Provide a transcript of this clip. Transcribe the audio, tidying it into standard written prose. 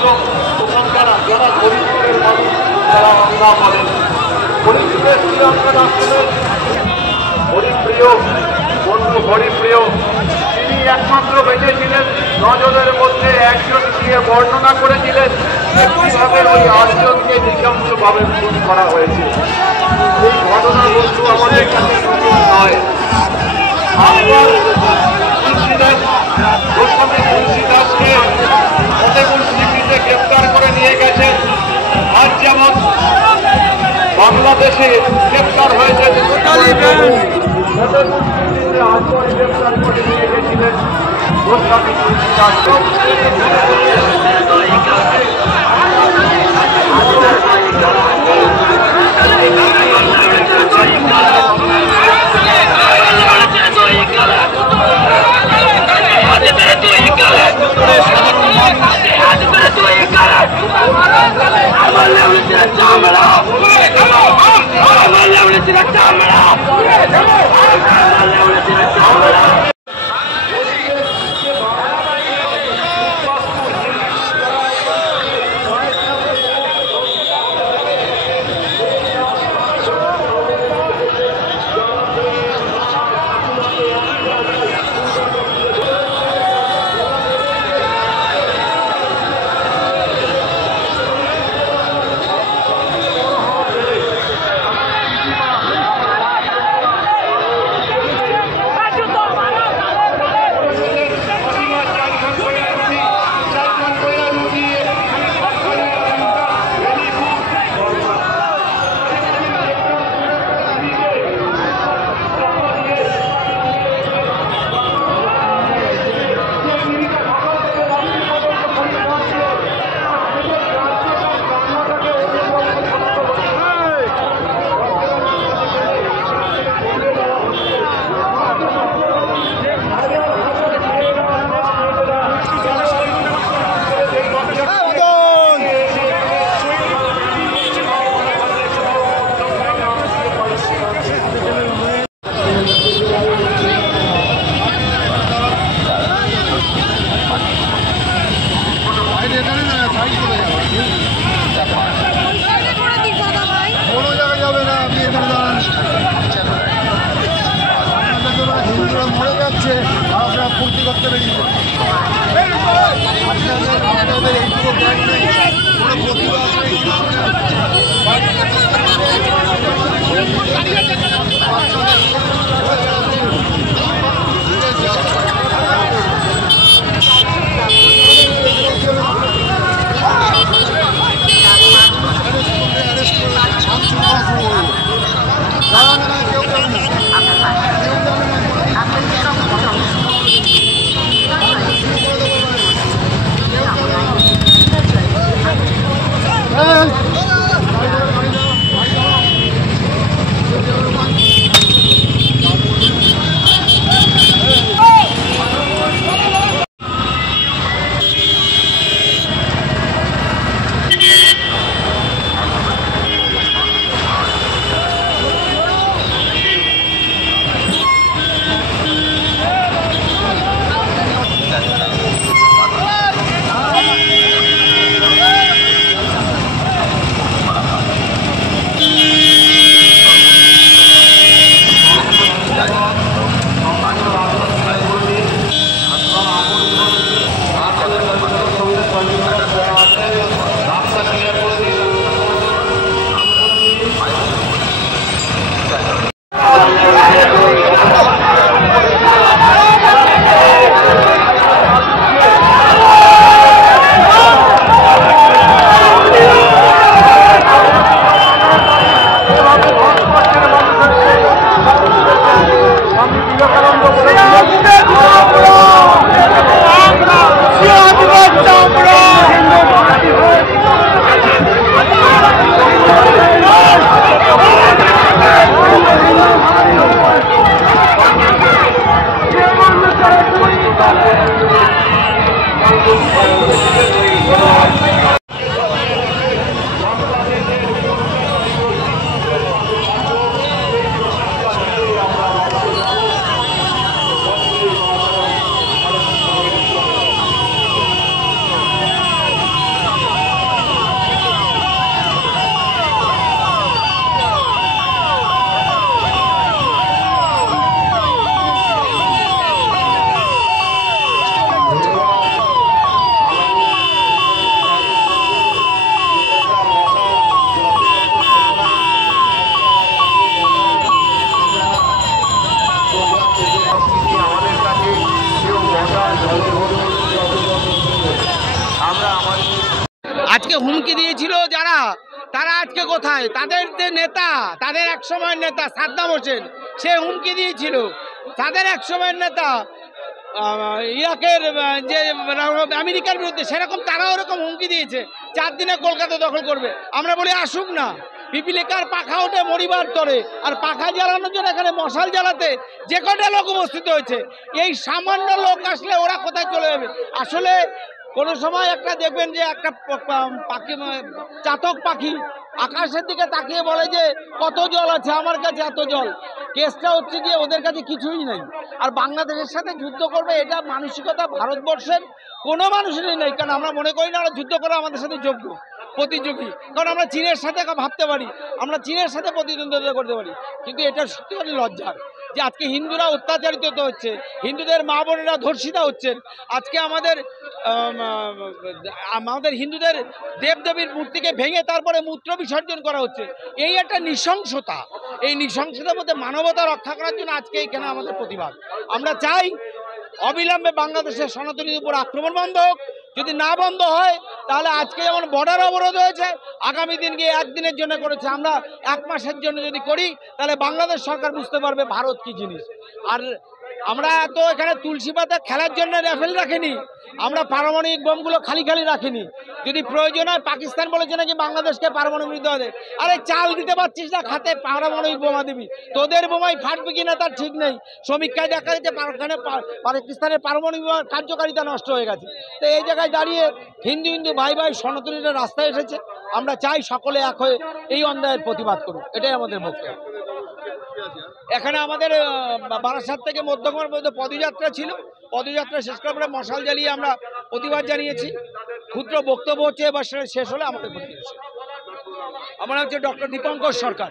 এবং ওখানকার যারা হরিপুরের মানুষ তারা অঙ্গা বলেন। হরিপুরের শ্রীরঙ্গা আসলে হরিপ্রিয় বন্ধু হরিপ্রিয়, তিনি একমাত্র বেঁচেছিলেন নজরের মধ্যে একজন দিয়ে বর্ণনা করেছিলেন কিভাবে ওই 8 জনকে নৃশংসভাবে খুন করা হয়েছে। এই ঘটনা বস্তু আমাদের কাছে নতুন নয়। গোস্বামী তুলসী দাসকে ফতেপুর সিক্রিতে গ্রেপ্তার করে নিয়ে গেছেন। আজ যেমন বাংলাদেশে গ্রেপ্তার হয়েছে ফতেপুর সিক্রিতে আজ করে গ্রেপ্তার করে নিয়ে গেছিলেন গোস্বামী তুলসী দাস। ফুর্তি করতে পেরেছি আপনাদের এইটুকু জ্ঞান নেই, কোনো প্রতিবাদ নেই। আজকে হুমকি দিয়েছিল যারা, তারা আজকে কোথায়? তাদের যে নেতা, তাদের এক সময়ের নেতা সাদ্দাম হোসেন, সে হুমকি দিয়েছিল। তাদের এক সময়ের নেতা ইরাকের যে আমেরিকার বিরুদ্ধে, সেরকম তারাও ওরকম হুমকি দিয়েছে 4 দিনে কলকাতা দখল করবে। আমরা বলি আসুক না, পিপিলিকার পাখা ওঠে মরিবার তরে, আর পাখা জ্বালানোর জন্য এখানে মশাল জ্বালাতে যে কটা লোক উপস্থিত হয়েছে, এই সামান্য লোক আসলে ওরা কোথায় চলে যাবে? আসলে কোনো সময় একটা দেখবেন যে একটা পাখি, চাতক পাখি আকাশের দিকে তাকিয়ে বলে যে কত জল আছে, আমার কাছে এত জল। কেসটা হচ্ছে গিয়ে ওদের কাছে কিছুই নেই, আর বাংলাদেশের সাথে যুদ্ধ করবে এটা মানসিকতা ভারতবর্ষের কোনো মানুষেরই নেই। কারণ আমরা মনে করি না ওরা যুদ্ধ করে আমাদের সাথে যোগ্য প্রতিযোগী, কারণ আমরা চীনের সাথে ভাবতে পারি, আমরা চীনের সাথে প্রতিদ্বন্দ্বিতা করতে পারি। কিন্তু এটা সত্যি লজ্জার যে আজকে হিন্দুরা অত্যাচারিত হচ্ছে, হিন্দুদের মা বোনেরা ধর্ষিতা হচ্ছেন। আজকে আমাদের হিন্দুদের দেবদেবীর মূর্তিকে ভেঙে তারপরে মূত্র বিসর্জন করা হচ্ছে। এই একটা নৃশংসতা, এই নৃশংসতার মধ্যে মানবতা রক্ষা করার জন্য আজকে এখানে আমাদের প্রতিবাদ। আমরা চাই অবিলম্বে বাংলাদেশের সনাতনীর উপর আক্রমণ বন্ধ হোক। যদি না বন্ধ হয় তাহলে আজকে যেমন বর্ডার অবরোধ হয়েছে, আগামী দিন গিয়ে 1 দিনের জন্য করেছে, আমরা 1 মাসের জন্য যদি করি তাহলে বাংলাদেশ সরকার বুঝতে পারবে ভারত কি জিনিস। আর আমরা তো এখানে তুলসী পাতা খেলার জন্য রাফেল রাখিনি, আমরা পারমাণবিক বোমগুলো খালি খালি রাখিনি। যদি প্রয়োজন হয়, পাকিস্তান বলেছে নাকি বাংলাদেশকে পারমাণবিক দেওয়া দেয়, আরে চাল দিতে পারছিস না, খাতে পারমাণবিক বোমা দিবি, তোদের বোমাই ফাটবে কিনা তার ঠিক নেই। সমীক্ষায় দেখা যাচ্ছে পাকিস্তানের পারমাণবিক বোমার কার্যকারিতা নষ্ট হয়ে গেছে। তো এই জায়গায় দাঁড়িয়ে হিন্দু ভাই ভাই সনাতনীরা রাস্তায় এসেছে, আমরা চাই সকলে এক হয়ে এই অন্যায়ের প্রতিবাদ করুক, এটাই আমাদের বক্তব্য। এখানে আমাদের বারাসাত থেকে মধ্যগড় পর্যন্ত পদযাত্রা ছিল, পদযাত্রা শেষ করে আমরা মশাল জ্বালিয়ে আমরা প্রতিবাদ জানিয়েছি। ক্ষুদ্র বক্তব্য হচ্ছে, এবার শেষ হলে আমাদের প্রতিবাদ। আমার হচ্ছে ডক্টর দীপঙ্কর সরকার।